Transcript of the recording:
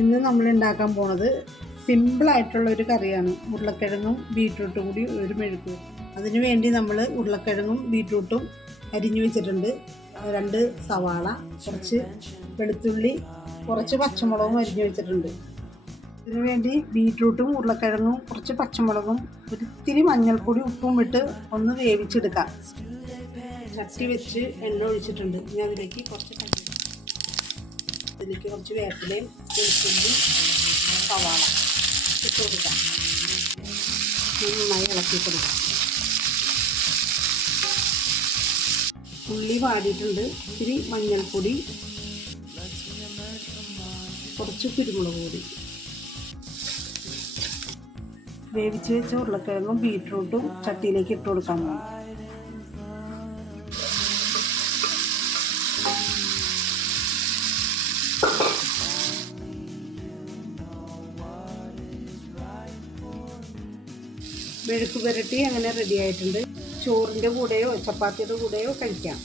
ഇന്ന് നമ്മൾ ഉണ്ടാക്കാൻ പോണത് സിമ്പിളായിട്ടുള്ളൊരു കറിയാണ്. ഉരുളക്കിഴങ്ങും ബീട്രൂട്ടും കൂടി ഒരു മെഴുക്ക്. അതിനു വേണ്ടി നമ്മൾ ഉരുളക്കിഴങ്ങും ബീട്രൂട്ടും അരിഞ്ഞു വെച്ചിട്ടുണ്ട്. 2 സവാള, കുറച്ച് വെളുത്തുള്ളി, കുറച്ച് പച്ചമുളകും അരിഞ്ഞു വെച്ചിട്ടുണ്ട്. ഇതിനു വേണ്ടി ബീട്രൂട്ടും ഉരുളക്കിഴങ്ങും കുറച്ച് പച്ചമുളകും ഒരിത്തിരി മഞ്ഞൾപ്പൊടി ഉപ്പും ഇട്ട് ഒന്ന് വേവിച്ചെടുക്കാം. ചട്ടി വെച്ച് എണ്ണ ഒഴിച്ചിട്ടുണ്ട്. ഇനി അതിലേക്ക് കുറച്ച് വേപ്പിലയും വെളുത്തുള്ളി സവാള ഇട്ട് കൊടുക്കാം. നന്നായി ഇളക്കി കൊടുക്കാം. ഉള്ളി വാടിയിട്ടുണ്ട്. ഇത്തിരി മഞ്ഞൾപ്പൊടി, കുറച്ച് കുരുമുളക് പൊടി. വേവിച്ച് വെച്ച ഉരുളക്കിഴങ്ങും ബീട്രൂട്ടും ചട്ടിയിലേക്ക് ഇട്ട് കൊടുക്കാൻ വേണം. മെഴുക്ക് പുരട്ടി അങ്ങനെ റെഡി ആയിട്ടുണ്ട്. ചോറിൻ്റെ കൂടെയോ ചപ്പാത്തിയുടെ കൂടെയോ കഴിക്കാം.